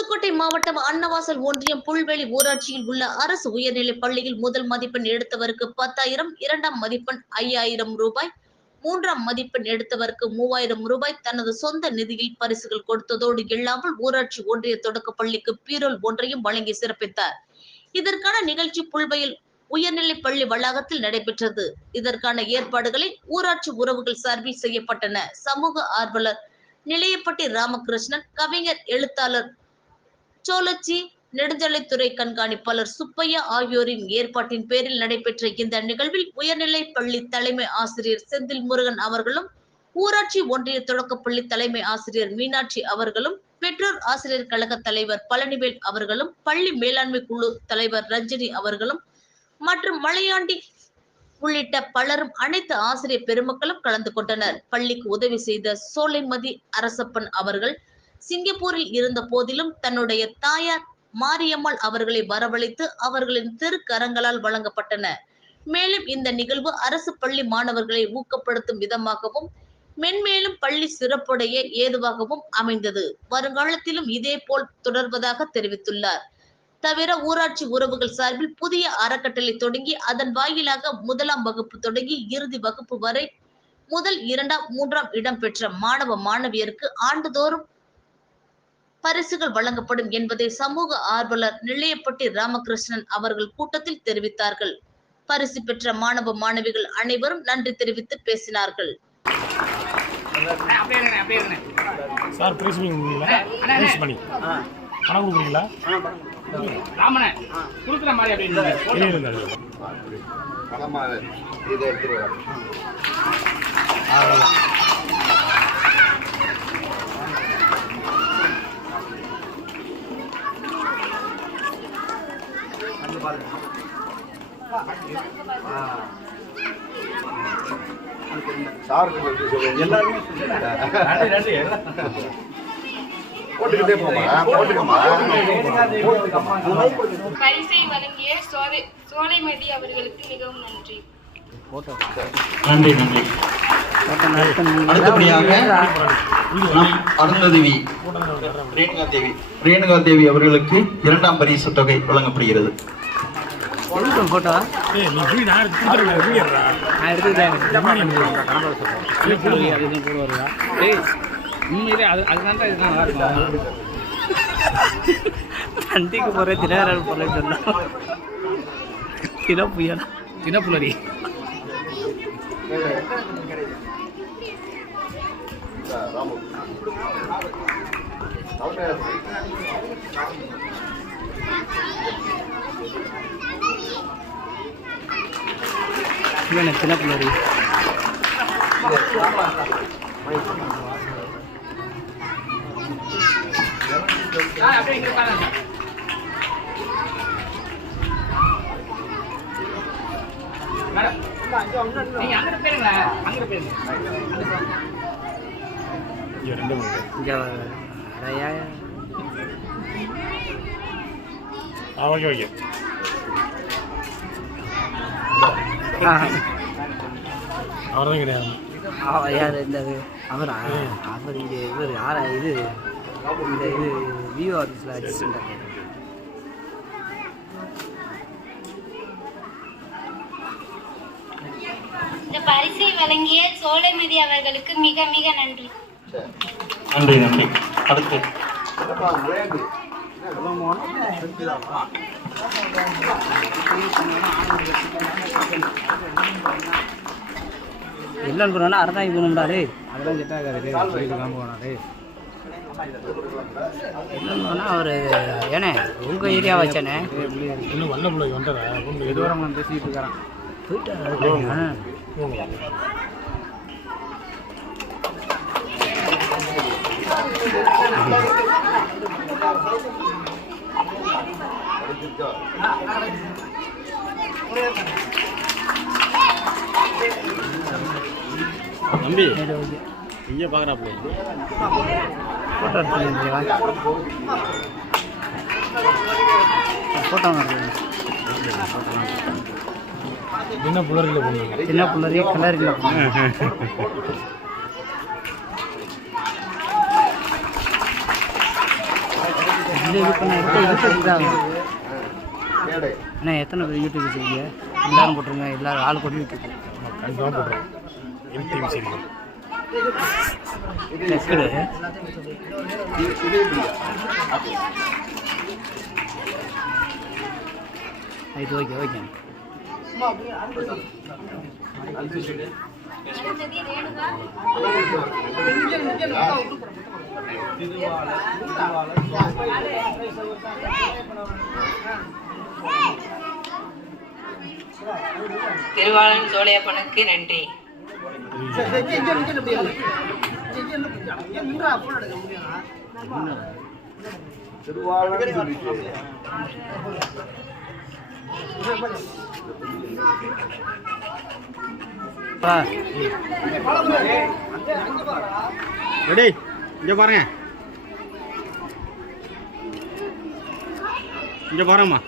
புதுக்கோட்டை மாவட்டம் அன்னவாசல் ஒன்றியம் புல்வெளி ஊராட்சியில் உள்ள அரசு உயர்நிலைப் பள்ளியில் முதல் மதிப்பெண் எடுத்தவருக்கு 10,000, இரண்டாம் மதிப்பெண் 5,000 ரூபாய், மூன்றாம் மதிப்பெண் எடுத்தவருக்கு 3,000 ரூபாய் தனது சொந்த நிதியில் பரிசுகள் கொடுத்ததோடு இல்லாமல் ஊராட்சி ஒன்றிய தொடக்க பள்ளிக்கு பீரோல் ஒன்றையும் வழங்கி சிறப்பித்தார். இதற்கான நிகழ்ச்சி புல்வெயில் உயர்நிலைப் பள்ளி வளாகத்தில் நடைபெற்றது. இதற்கான ஏற்பாடுகளை ஊராட்சி உறவுகள் சார்பில் செய்யப்பட்டன. சமூக ஆர்வலர் நிலையப்பட்டி ராமகிருஷ்ணன், கவிஞர், எழுத்தாளர் சோழச்சி, நெடுஞ்சாலைத்துறை கண்காணிப்பாளர் சுப்பையா ஆகியோரின் ஏற்பாட்டின் பேரில் நடைபெற்ற இந்த நிகழ்வில் உயர்நிலைப் பள்ளி தலைமை ஆசிரியர் செந்தில் முருகன் அவர்களும், ஊராட்சி ஒன்றிய தொடக்கப்பள்ளி தலைமை ஆசிரியர் மீனாட்சி அவர்களும், பெற்றோர் ஆசிரியர் கழக தலைவர் பழனிவேல் அவர்களும், பள்ளி மேலாண்மை குழு தலைவர் ரஞ்சினி அவர்களும் மற்றும் மலையாண்டி உள்ளிட்ட பலரும் அனைத்து ஆசிரியர் பெருமக்களும் கலந்து கொண்டனர். பள்ளிக்கு உதவி செய்த சோலைமதி அரசப்பன் அவர்கள் சிங்கப்பூரில் இருந்த போதிலும் தன்னுடைய தாயார் மாரியம்மாள் அவர்களை வரவழைத்து அவர்களின் திருக்கரங்களால் வழங்கப்பட்டன. மேலும் இந்த நிகழ்வு அரசு பள்ளி மாணவர்களை ஊக்கப்படுத்தும் விதமாகவும் மென்மேலும் பள்ளி சிறப்புடைய ஏதுவாகவும் அமைந்தது. வருங்காலத்திலும் இதே போல் தொடர்வதாக தெரிவித்துள்ளார். தவிர ஊராட்சி உறவுகள் சார்பில் புதிய அறக்கட்டளை தொடங்கி அதன் வாயிலாக 1ஆம் வகுப்பு தொடங்கி இறுதி வகுப்பு வரை முதல், 2ஆம், 3ஆம் இடம் பெற்ற மாணவ மாணவியருக்கு ஆண்டுதோறும் பரிசுகள் வழங்கப்படும் என்பதை சமூக ஆர்வலர் நிலையப்பட்டி ராமகிருஷ்ணன் அவர்கள் கூட்டத்தில் தெரிவித்தார்கள். பரிசு பெற்ற மாணவ மாணவிகள் அனைவரும் நன்றி தெரிவித்து பேசினார்கள். பரிசை வழங்கிய சோலைமதி அவர்களுக்கு மிகவும் நன்றி. நன்றி நன்றி. அடுத்தபடியாக அருந்ததேவி ரேணுகா தேவி அவர்களுக்கு 2ஆம் பரிசு தொகை வழங்கப்படுகிறது. வண்டிக்கு போற தினகரன் போல சொன்னா தினப்புலரி தினப்புலரி அவர்தான் கிடையாது. யார் இருந்தது? அவர் இங்கே இவர் யாரா இது இந்த இது விஓ ஆஃபீஸில் அசிஸ்டண்டாக. இந்த பரிசை வழங்கிய சோலைமதி அவர்களுக்கு மிக மிக நன்றி. நன்றி நன்றி. அடுத்து இல்லைன்னு போனா அறந்தாங்கி போகணும்டாரு. அதெல்லாம் செட்டாகாது போனாரு. இல்லைன்னு அவர் ஏனே உங்கள் ஏரியா வச்சானே இன்னும் வல்ல பிள்ளை வந்துடுறா எதுவரம் பேசிக்கிட்டு இருக்கிறான். போயிட்டு தம்பி இங்கே பார்க்குறாப்புல ஃபோட்டோ ஃபோட்டோ சின்ன புள்ளரில் போகணும். சின்ன புள்ளரி கலரில் அண்ணா எத்தனை பேர் யூடியூப் செய்யுங்க? எல்லாரும் போட்டுருங்க, எல்லாரும் ஆள் கொண்டு யூடியூப் கன்ஃபார்ம் போட்டுருவோம். எம்டிவி சரி டெஸ்டு இது ஓகே ஓகே. திருவாளன் சோழையப்பனுக்கு நன்றி. ரெடி, இங்கே பாருங்க, இங்கே பாருங்கம்மா.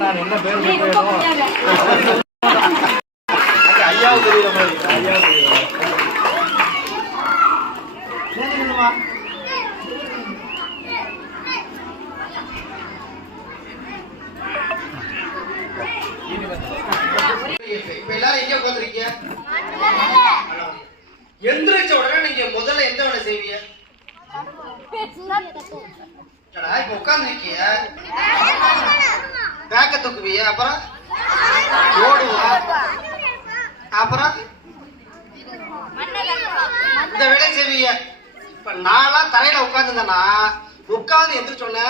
நான் என்ன பேர் ஐயாவுக்கு தெரியுற மாதிரி ஐயாவுக்கு இப்ப எல்லாரும் எங்க உட்காந்துருக்கீங்க? எந்திரிச்ச உடனே நீங்க முதல்ல எந்த வேலை செய்வீங்க? இப்ப உட்காந்துருக்கீங்க, பேக்க தூக்குவீங்க, அப்புறம் ஓடுவா, அப்புறம் இந்த வேலையை செய்வீங்க. இப்ப நான்லாம் தரையில உட்காந்துருந்தேன்னா உட்காந்து எந்திரிச்சோன்ன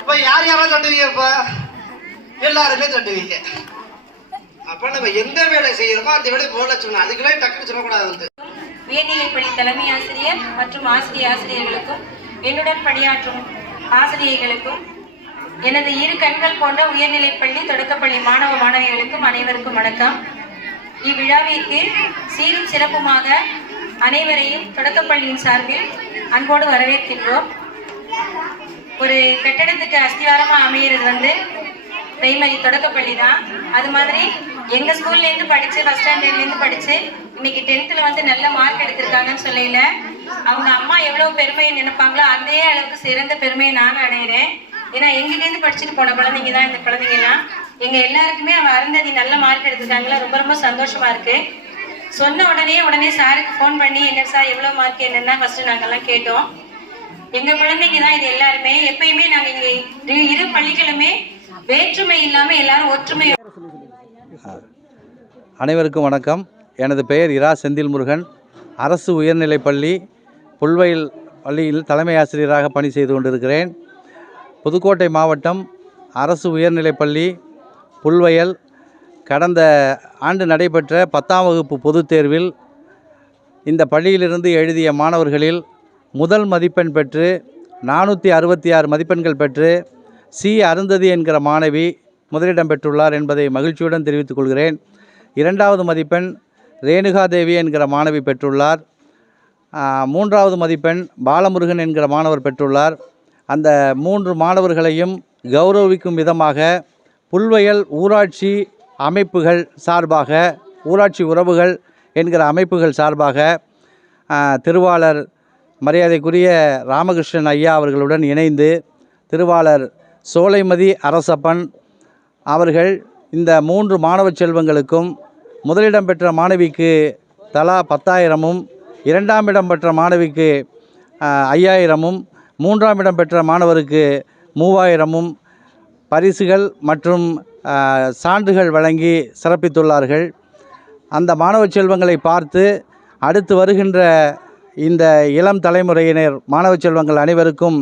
இப்ப யாராவது தட்டுவீங்க? இப்ப எல்லாருமே தட்டுவீங்க. அப்ப நம்ம எந்த வேலை செய்யறோமோ அந்த வேலை போல சொன்னோம், அதுக்கெல்லாம் டக்குனு சொல்லக்கூடாது. உயர்நிலைப்பள்ளி தலைமை ஆசிரியர் மற்றும் ஆசிரியர்களுக்கும் என்னுடன் பணியாற்றும் ஆசிரியர்களுக்கும் எனது இரு கண்கள் போன்ற உயர்நிலைப்பள்ளி தொடக்கப்பள்ளி மாணவ மாணவிகளுக்கும் அனைவருக்கும் வணக்கம். இவ்விழாவிற்கு சீரும் சிறப்புமாக அனைவரையும் தொடக்கப்பள்ளியின் சார்பில் அன்போடு வரவேற்கின்றோம். ஒரு கட்டடத்துக்கு அஸ்திவாரமா அமைகிறது பிரைமரி தொடக்கப்பள்ளி தான். அது மாதிரி எங்க ஸ்கூல்ல இருந்து படிச்சு ஃபர்ஸ்ட் ஸ்டாண்டர்ட்ல இருந்து படிச்சு இன்னைக்கு 10th நல்ல மார்க் எடுத்திருக்காங்கன்னு சொல்லல அவங்க அம்மா எவ்வளவு பெருமையை நினைப்பாங்களோ அதே அளவுக்கு சிறந்த பெருமையை நானும் அடையிறேன். ஏன்னா எங்கிட்ட இருந்து படிச்சுட்டு போன குழந்தைங்க தான் இந்த குழந்தைங்க எல்லாம். எங்க எல்லாருக்குமே அவன் அருந்ததி நல்ல மார்க் எடுத்திருக்காங்களா, ரொம்ப ரொம்ப சந்தோஷமா இருக்கு. சொன்ன உடனே சாருக்கு ஃபோன் பண்ணி என்ன சார் எவ்வளவு மார்க் என்னன்னா ஃபர்ஸ்ட் நாங்கெல்லாம் கேட்டோம். எங்க குழந்தைங்க தான் இது எல்லாருமே. எப்பயுமே நாங்க இங்க இரு பள்ளிகளுமே வேற்றுமை இல்லாம எல்லாரும் ஒற்றுமை. அனைவருக்கும் வணக்கம். எனது பெயர் இரா செந்தில் முருகன். அரசு உயர்நிலைப்பள்ளி புல்வயல் பள்ளியில் தலைமை ஆசிரியராக பணி செய்து கொண்டிருக்கிறேன். புதுக்கோட்டை மாவட்டம் அரசு உயர்நிலைப்பள்ளி புல்வயல் கடந்த ஆண்டு நடைபெற்ற 10ஆம் வகுப்பு பொதுத் தேர்வில் இந்த பள்ளியிலிருந்து எழுதிய மாணவர்களில் முதல் மதிப்பெண் பெற்று 466 மதிப்பெண்கள் பெற்று சி அருந்ததி என்கிற மாணவி முதலிடம் பெற்றுள்ளார் என்பதை மகிழ்ச்சியுடன் தெரிவித்துக் கொள்கிறேன். 2வது மதிப்பெண் ரேணுகாதேவி என்கிற மாணவி பெற்றுள்ளார். 3வது மதிப்பெண் பாலமுருகன் என்கிற மாணவர் பெற்றுள்ளார். அந்த 3 மாணவர்களையும் கௌரவிக்கும் விதமாக புல்வயல் ஊராட்சி அமைப்புகள் சார்பாக, ஊராட்சி உறவுகள் என்கிற அமைப்புகள் சார்பாக திருவாளர் மரியாதைக்குரிய ராமகிருஷ்ணன் ஐயா அவர்களுடன் இணைந்து திருவாளர் சோலைமதி அரசப்பன் அவர்கள் இந்த 3 மாணவ செல்வங்களுக்கும் முதலிடம் பெற்ற மாணவிக்கு தலா 10,000ம், 2ஆம் இடம் பெற்ற மாணவிக்கு 5,000ம், 3ஆம் இடம் பெற்ற மாணவருக்கு 3,000ம் பரிசுகள் மற்றும் சான்றுகள் வழங்கி சிறப்பித்துள்ளார்கள். அந்த மாணவ செல்வங்களை பார்த்து அடுத்து வருகின்ற இந்த இளம் தலைமுறையினர் மாணவ செல்வங்கள் அனைவருக்கும்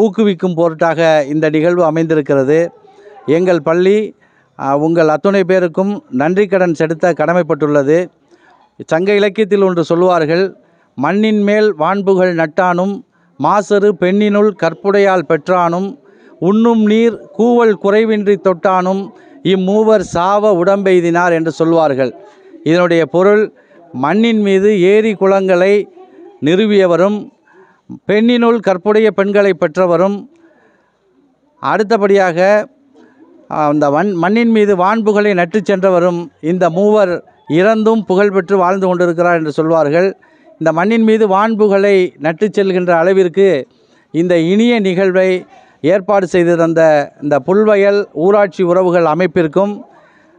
ஊக்குவிக்கும் பொருட்டாக இந்த நிகழ்வு அமைந்திருக்கிறது. எங்கள் பள்ளி உங்கள் அத்துணை பேருக்கும் நன்றி கடன் செலுத்த கடமைப்பட்டுள்ளது. சங்க இலக்கியத்தில் ஒன்று சொல்வார்கள், மண்ணின் மேல் வான்புகள் நட்டானும் மாசரு பெண்ணினுள் கற்புடையால் பெற்றானும் உண்ணும் நீர் கூவல் குறைவின்றி தொட்டானும் இம்மூவர் சாவ உடம்பெய்தினார் என்று சொல்வார்கள். இதனுடைய பொருள், மண்ணின் மீது ஏரி குளங்களை நிறுவியவரும் பெண்ணினுள் கற்புடைய பெண்களை பெற்றவரும் அடுத்தபடியாக அந்த மண்ணின் மீது வான்புகளை நட்டுச் சென்றவரும் இந்த மூவர் இறந்தும் புகழ்பெற்று வாழ்ந்து கொண்டிருக்கிறார் என்று சொல்வார்கள். இந்த மண்ணின் மீது வான்புகளை நட்டுச் செல்கின்ற அளவிற்கு இந்த இனிய நிகழ்வை ஏற்பாடு செய்து தந்த இந்த புல்வயல் ஊராட்சி உறவுகள் அமைப்பிற்கும்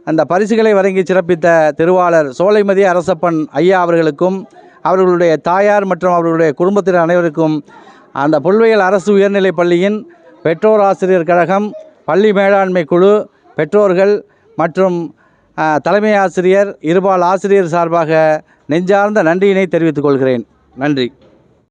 அந்த பரிசுகளை வழங்கி சிறப்பித்த திருவாளர் சோலைமதி அரசப்பன் ஐயா அவர்களுக்கும் அவர்களுடைய தாயார் மற்றும் அவர்களுடைய குடும்பத்தினர் அனைவருக்கும் அந்த புல்வயல் அரசு உயர்நிலைப் பள்ளியின் பெற்றோர் ஆசிரியர் கழகம், பள்ளி மேலாண்மை குழு, பெற்றோர்கள் மற்றும் தலைமை ஆசிரியர், இருபால் ஆசிரியர் சார்பாக நெஞ்சார்ந்த நன்றியினை தெரிவித்துக் கொள்கிறேன். நன்றி.